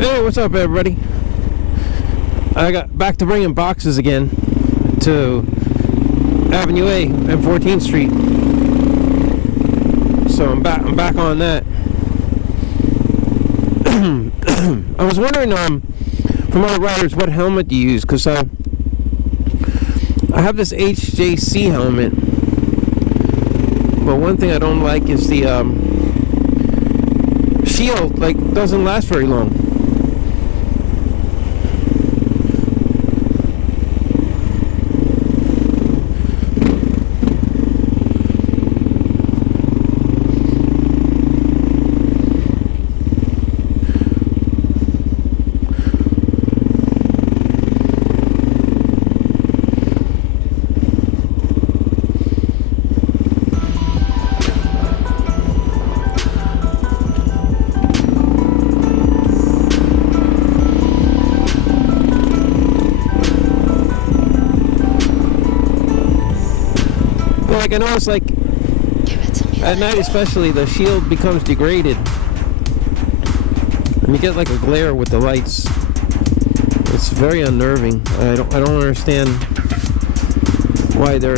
Hey, what's up, everybody? I got back to bringing boxes again to Avenue A and 14th Street. So I'm back on that. I was wondering from other riders what helmet you use, because I have this HJC helmet, but one thing I don't like is the shield doesn't last very long. I noticed, at night especially, the shield becomes degraded, and you get like a glare with the lights. It's very unnerving. I don't understand why their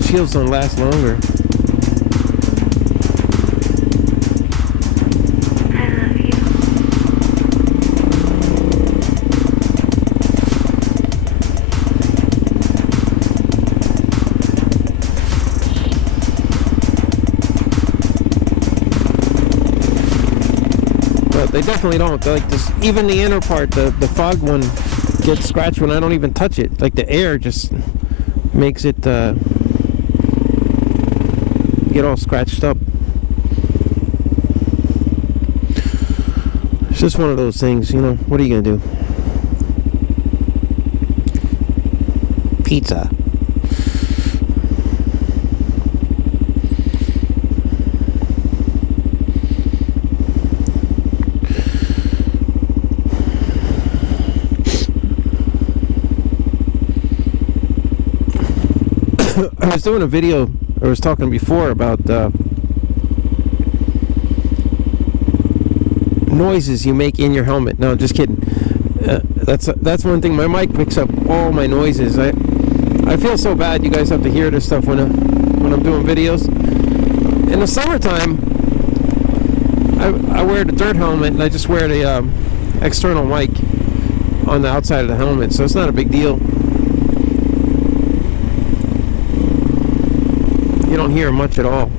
shields don't last longer. They definitely don't. Like this, even the inner part, the fog one, gets scratched when I don't even touch it. Like the air just makes it get all scratched up. It's just one of those things, you know. What are you gonna do? Pizza. I was doing a video, I was talking before about noises you make in your helmet. No, just kidding. That's one thing. My mic picks up all my noises. I feel so bad you guys have to hear this stuff when I'm doing videos. In the summertime, I wear the dirt helmet, and I just wear the external mic on the outside of the helmet, so it's not a big deal. You don't hear much at all.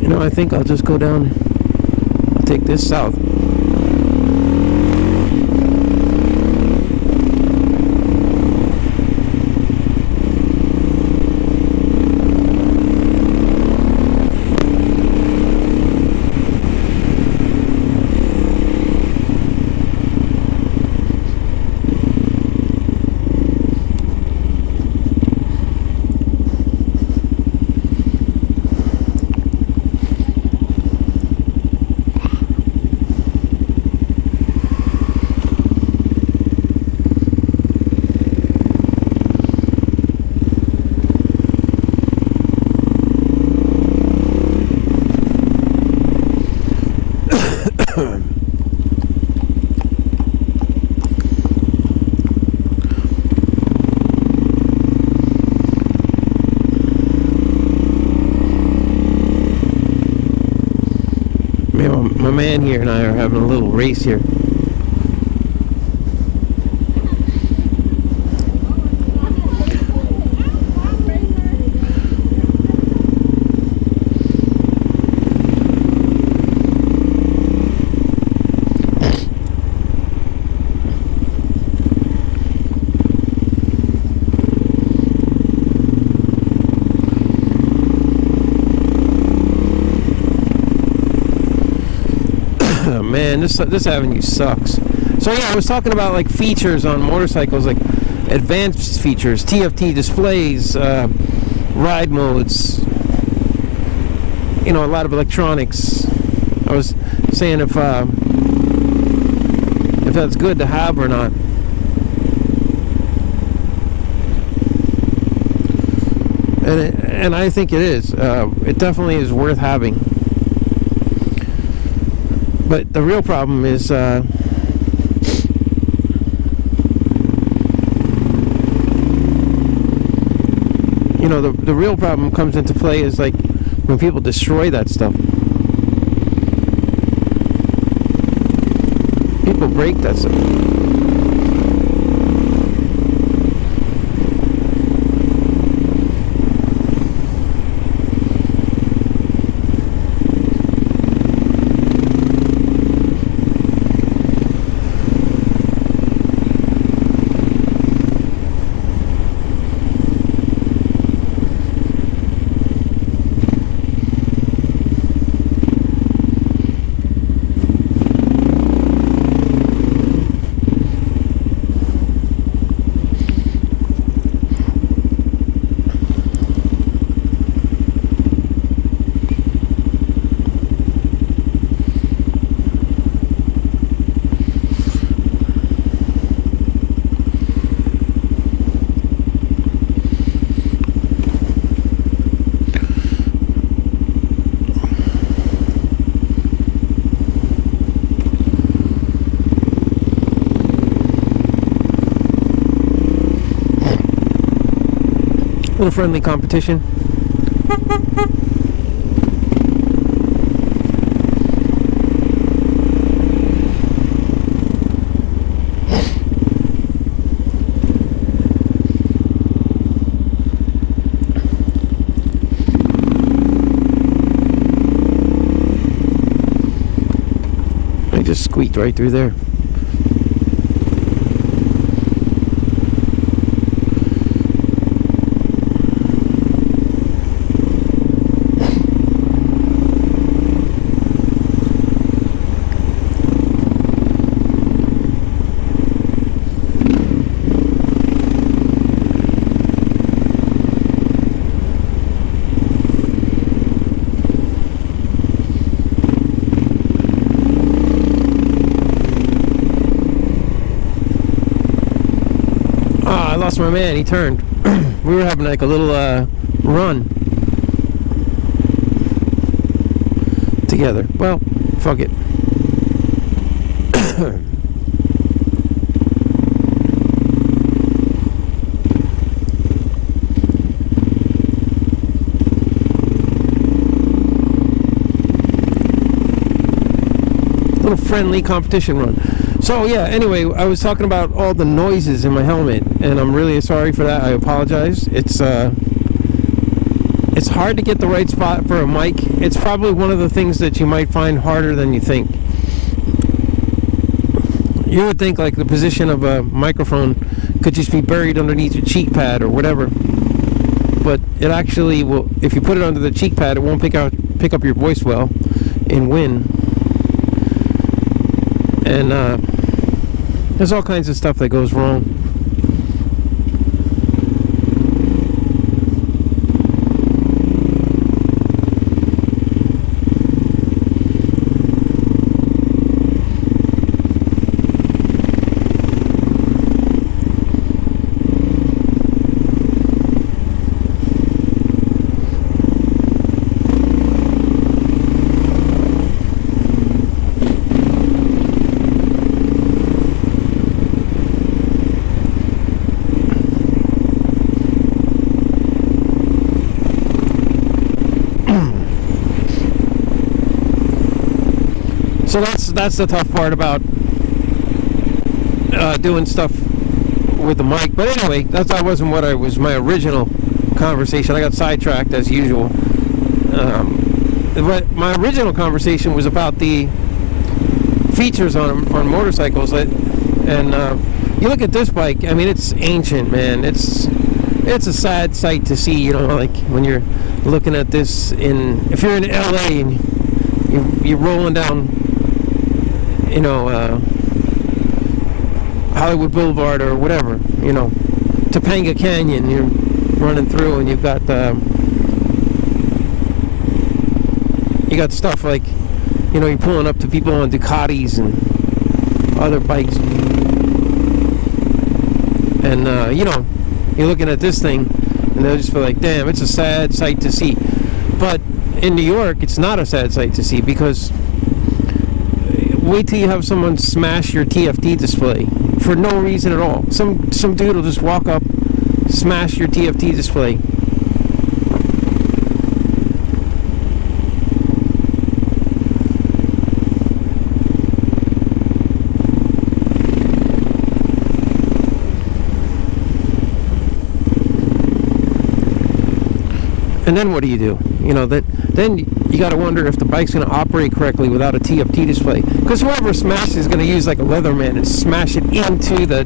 You know, I think I'll just go down. Take this south. My man here and I are having a little race here. Man, this avenue sucks. So yeah, I was talking about like features on motorcycles. Like advanced features, TFT displays, ride modes, you know, a lot of electronics. I was saying if that's good to have or not. And I think it is. It definitely is worth having. But the real problem is you know, the real problem comes into play is like when people destroy that stuff. People break that stuff. Little friendly competition. I just squeaked right through there. I lost my man. He turned. We were having like a little run together. Well, fuck it. Little friendly competition run. So yeah, anyway, I was talking about all the noises in my helmet, and I'm really sorry for that. I apologize. It's hard to get the right spot for a mic. It's probably one of the things that you might find harder than you think. You would think like the position of a microphone could just be buried underneath your cheek pad or whatever, but it actually will. If you put it under the cheek pad, it won't pick up your voice well in wind. And there's all kinds of stuff that goes wrong. So that's the tough part about doing stuff with the mic. But anyway, that wasn't what was my original conversation. I got sidetracked as usual. But my original conversation was about the features on motorcycles. And you look at this bike. I mean, it's ancient, man. It's a sad sight to see. You know, like when you're looking at this if you're in LA and you're rolling down, you know, Hollywood Boulevard or whatever, you know, Topanga Canyon, you're running through, and you've got stuff like, you're pulling up to people on Ducatis and other bikes, and you're looking at this thing, and they'll just be like, damn, it's a sad sight to see. But in New York, it's not a sad sight to see, because wait till you have someone smash your TFT display for no reason at all. Some dude will just walk up, smash your TFT display. And then what do? Then you got to wonder if the bike's going to operate correctly without a TFT display. Because whoever smashes is going to use like a Leatherman and smash it into the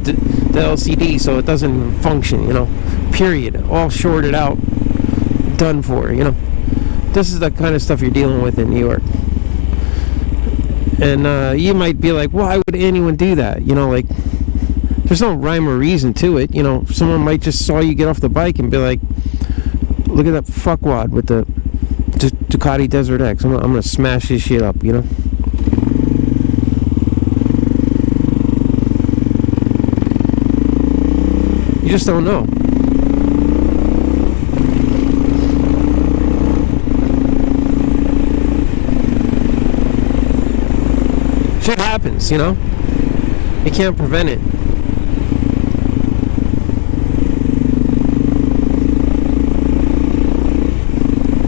LCD so it doesn't even function, period. All shorted out, done for, This is the kind of stuff you're dealing with in New York. And you might be like, why would anyone do that? There's no rhyme or reason to it. Someone might just saw you get off the bike and be like, look at that fuckwad with the Ducati Desert X. I'm gonna smash this shit up, You just don't know. Shit happens, You can't prevent it.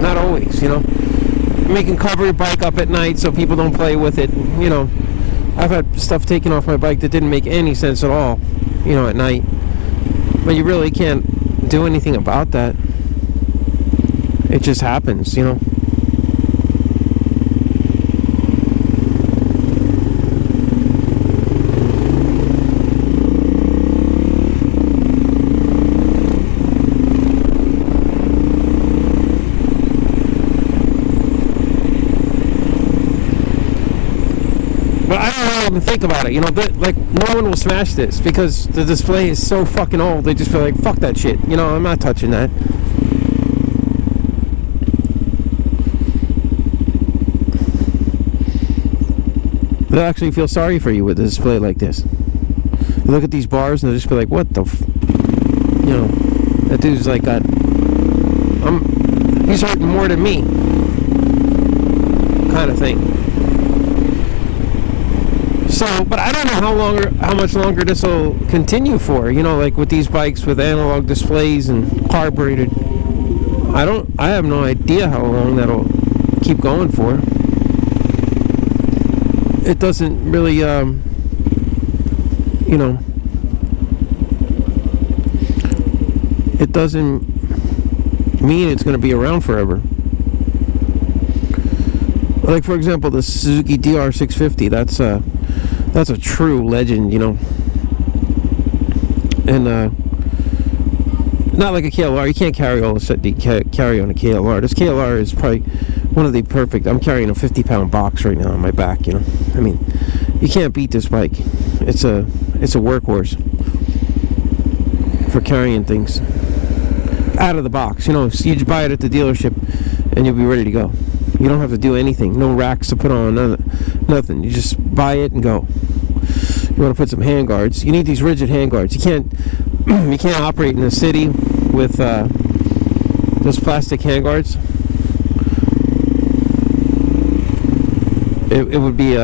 Not always, Making cover your bike up at night so people don't play with it. I've had stuff taken off my bike that didn't make any sense at all, at night. But you really can't do anything about that. It just happens, But I don't even think about it, like, no one will smash this because the display is so fucking old. They just feel like, fuck that shit, I'm not touching that. They'll actually feel sorry for you with a display like this. You look at these bars and they'll just be like, what the that dude's like he's hurting more than me, kind of thing. So, but I don't know how much longer this will continue for, like with these bikes with analog displays and carbureted. I have no idea how long that'll keep going for. It doesn't really, it doesn't mean it's going to be around forever. Like, for example, the Suzuki DR650, that's a true legend, and not like a KLR. You can't carry all the set you carry on a KLR. This KLR is probably one of the perfect. I'm carrying a 50-pound box right now on my back. I mean, you can't beat this bike. It's a workhorse for carrying things out of the box. You just buy it at the dealership and you'll be ready to go. You don't have to do anything. No racks to put on. Nothing. You just buy it and go. You want to put some handguards. You need these rigid handguards. You can't operate in the city with those plastic handguards. It would be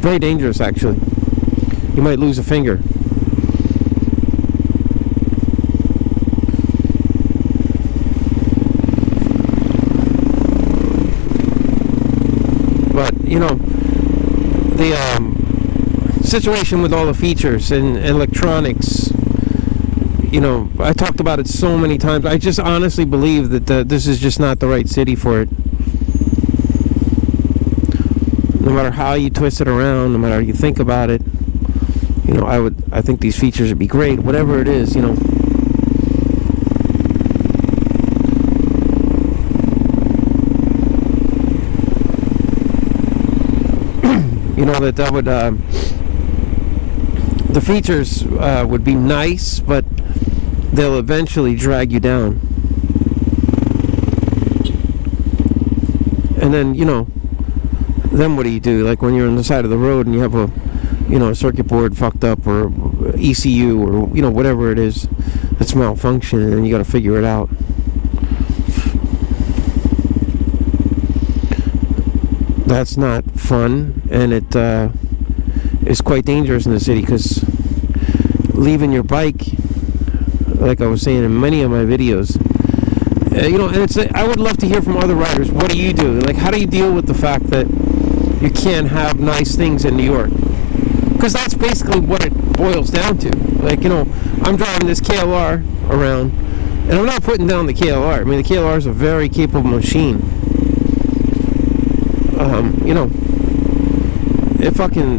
very dangerous, actually. You might lose a finger. But the situation with all the features and electronics, I talked about it so many times. I just honestly believe that this is just not the right city for it. No matter how you twist it around, no matter how you think about it, I think these features would be great, whatever it is, that would the features would be nice, but they'll eventually drag you down. And then, then what do you do? Like when you're on the side of the road and you have a circuit board fucked up, or ECU, or whatever it is that's malfunctioning, and you got to figure it out. That's not fun, and it is quite dangerous in the city, because leaving your bike, like I was saying in many of my videos, and I would love to hear from other riders. What do you do? Like, how do you deal with the fact that you can't have nice things in New York? Because that's basically what it boils down to. Like, I'm driving this KLR around, and I'm not putting down the KLR. I mean, the KLR is a very capable machine.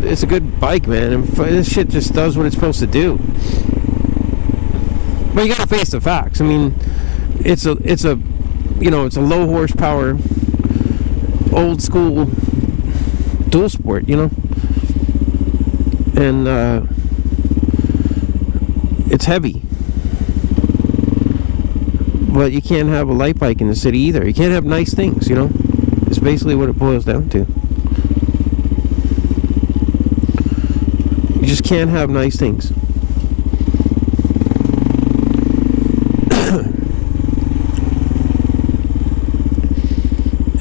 It's a good bike, man, and this shit just does what it's supposed to do. But you gotta face the facts. I mean, it's a low horsepower, old school dual sport, and it's heavy. But you can't have a light bike in the city either. You can't have nice things, It's basically what it boils down to. You just can't have nice things.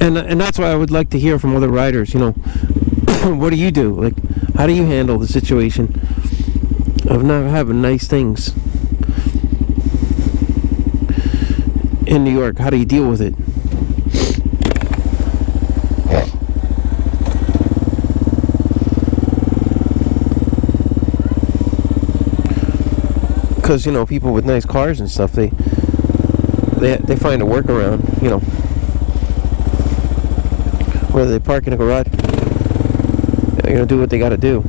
And that's why I would like to hear from other riders, what do you do? Like, how do you handle the situation of not having nice things in New York? How do you deal with it? Because, people with nice cars and stuff, they find a workaround, whether they park in a garage, they're going to do what they got to do.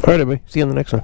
Alright, everybody. See you on the next one.